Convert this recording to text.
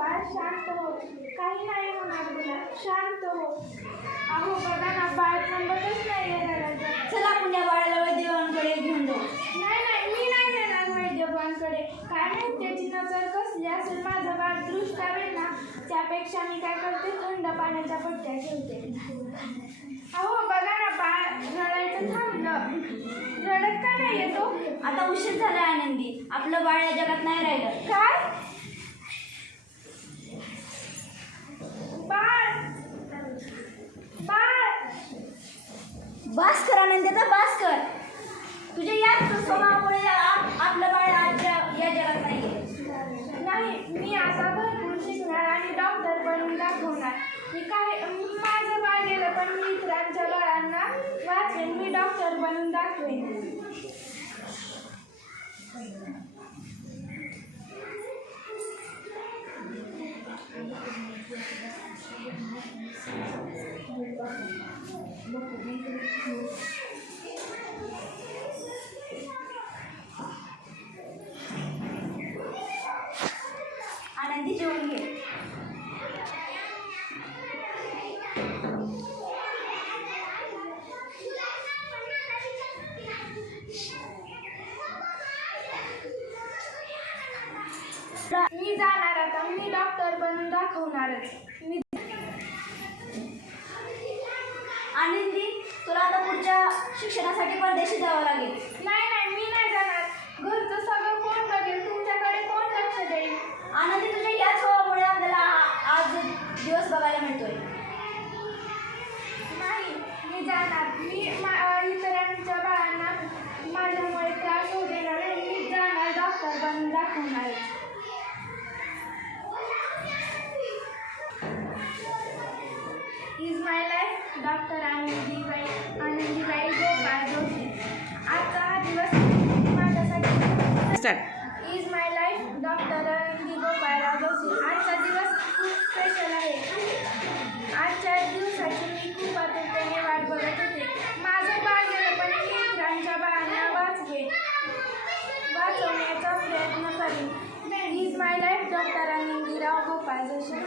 बाळ शांत हो. काही नाही होणार तुला. शांत हो. अहो बघा ना, बाळ थांबतच नाही रडायचं. चला आपण या बाळाला वैद्यवांकडे घेऊन जाऊ. नाही नाही, मी नाही नेणार वैद्यवांकडे. काय माहित त्याची नजर कसली असेल. माझं बाळ दृष्टावेल ना. त्यापेक्षा मी काय करते, थंड पाण्याच्या पट्ट्या ठेवते. अहो बघा ना, बाळ रडायचं थांबलं. रडत का नाही येतो? आता उशीर झाला आनंदी. आपलं बाळ या जगात नाही राहिलं. काय? बाळ बाळ बास कर आनंदी, आता बास कर. तुझ्या याच स्वभावामुळे आपलं बाळ आज या जगात नाही, मी आता भरपूर शिकणार आणि डॉक्टर बनून दाखवणार. माझं बाळ गेलं पण मी इतरांच्या बाळांना वाचवेन. मी डॉक्टर बनून दाखवेन. आनंदी जेवून घे. मी जाणार आता. मी डॉक्टर बनून दाखवणारच. आनंदी, तुला आता पुढच्या शिक्षणासाठी परदेशी जावं लागेल. नाही नाही, मी नाही जाणार. घरचं सगळं कोण बघेल? तुमच्याकडे कोण लक्ष देईल? आनंदी, तुझ्या या स्वभावामुळे आपल्याला आज दिवस बघायला मिळतोय. नाही, मी जाणार. मी इतरांच्या बाळांना माझ्यामुळे त्रास होऊ देणार नाही. मी जाणार, डॉक्टर बनून दाखवणार. Is my life doctor Anandibai Gopal Joshi. आजचा हा दिवस माझ्यासाठी इज माय लाईफ डॉक्टर आनंदी गोपाळराव जोशी. आजचा दिवस खूप स्पेशल आहे. आजच्या दिवसाची मी खूप आतुरतेने वाट बघत होते. माझं बाळ गेलं पण मी इतरांच्या बाळांना वाचवण्याचा प्रयत्न करीन. Is my life doctor Anandirao Gopal Joshi.